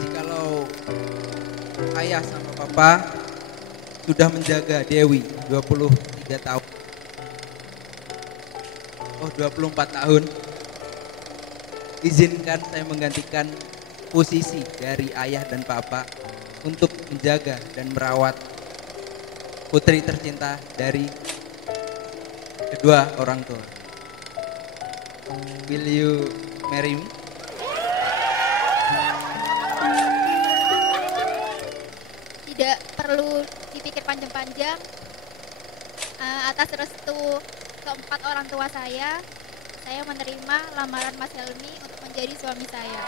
Jikalau ayah sama papa sudah menjaga Dewi 23 tahun, 24 tahun, izinkan saya menggantikan posisi dari ayah dan papa untuk menjaga dan merawat putri tercinta dari kedua orang tua. Will you marry me? Tidak perlu dipikir panjang-panjang. Atas restu keempat orang tua saya menerima lamaran Mas Helmi untuk menjadi suami saya.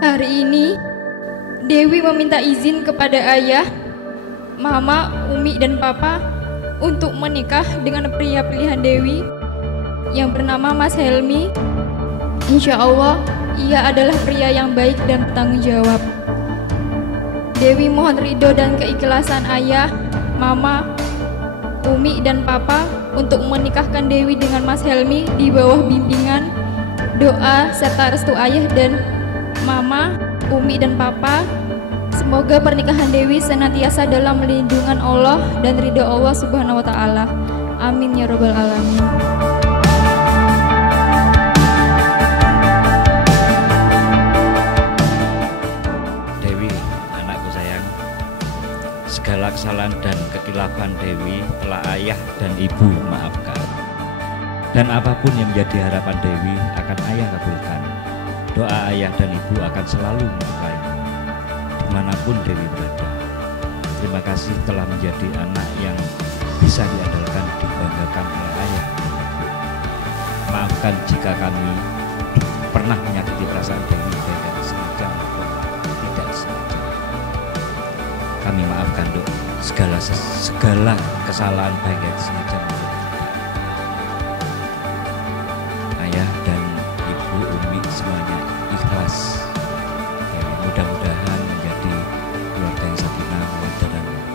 Hari ini Dewi meminta izin kepada ayah, mama, umi, dan papa untuk menikah dengan pria pilihan Dewi yang bernama Mas Helmi. Insya Allah ia adalah pria yang baik dan bertanggung jawab. Dewi mohon ridho dan keikhlasan ayah, mama, umi, dan papa untuk menikahkan Dewi dengan Mas Helmi di bawah bimbingan, doa, serta restu ayah dan mama, umi, dan papa. Semoga pernikahan Dewi senantiasa dalam lindungan Allah dan ridho Allah Subhanahu wa Ta'ala. Amin ya Rabbal 'Alamin. Dewi, anakku sayang, segala kesalahan dan kekilafan Dewi telah ayah dan ibu maafkan. Dan apapun yang menjadi harapan Dewi akan ayah kabulkan. Doa ayah dan ibu akan selalu menyertai dimanapun Dewi berada. Terima kasih telah menjadi anak yang bisa diandalkan, dibanggakan oleh ayah. Maafkan jika kami pernah menyakiti perasaan Dewi baik yang sengaja maupun tidak sengaja. Kami maafkan Dok segala kesalahan baik yang sengaja maupun tidak. Ayah dan ibu, umi, semuanya ikhlas. Ya, mudah-mudahan menjadi keluarga yang sakinah, mawaddah dan rahmah.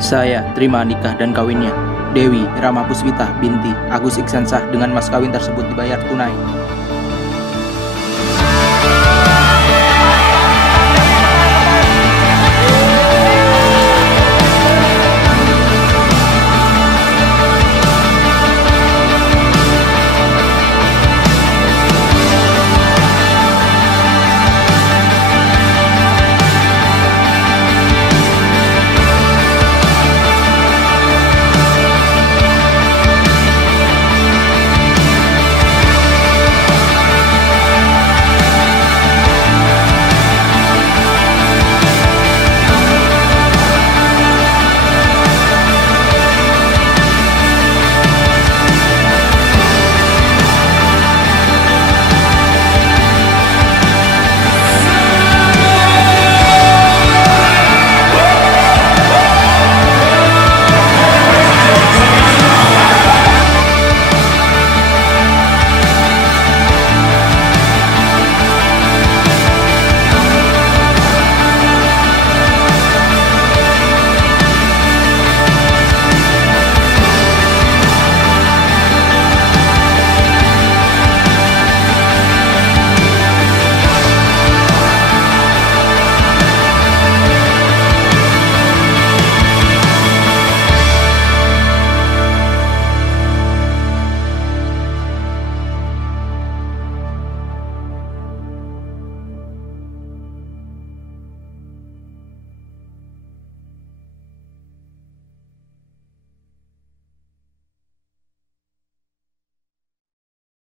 Saya terima nikah dan kawinnya Dewi Rama Puspita binti Agus Iksansah dengan mas kawin tersebut dibayar tunai.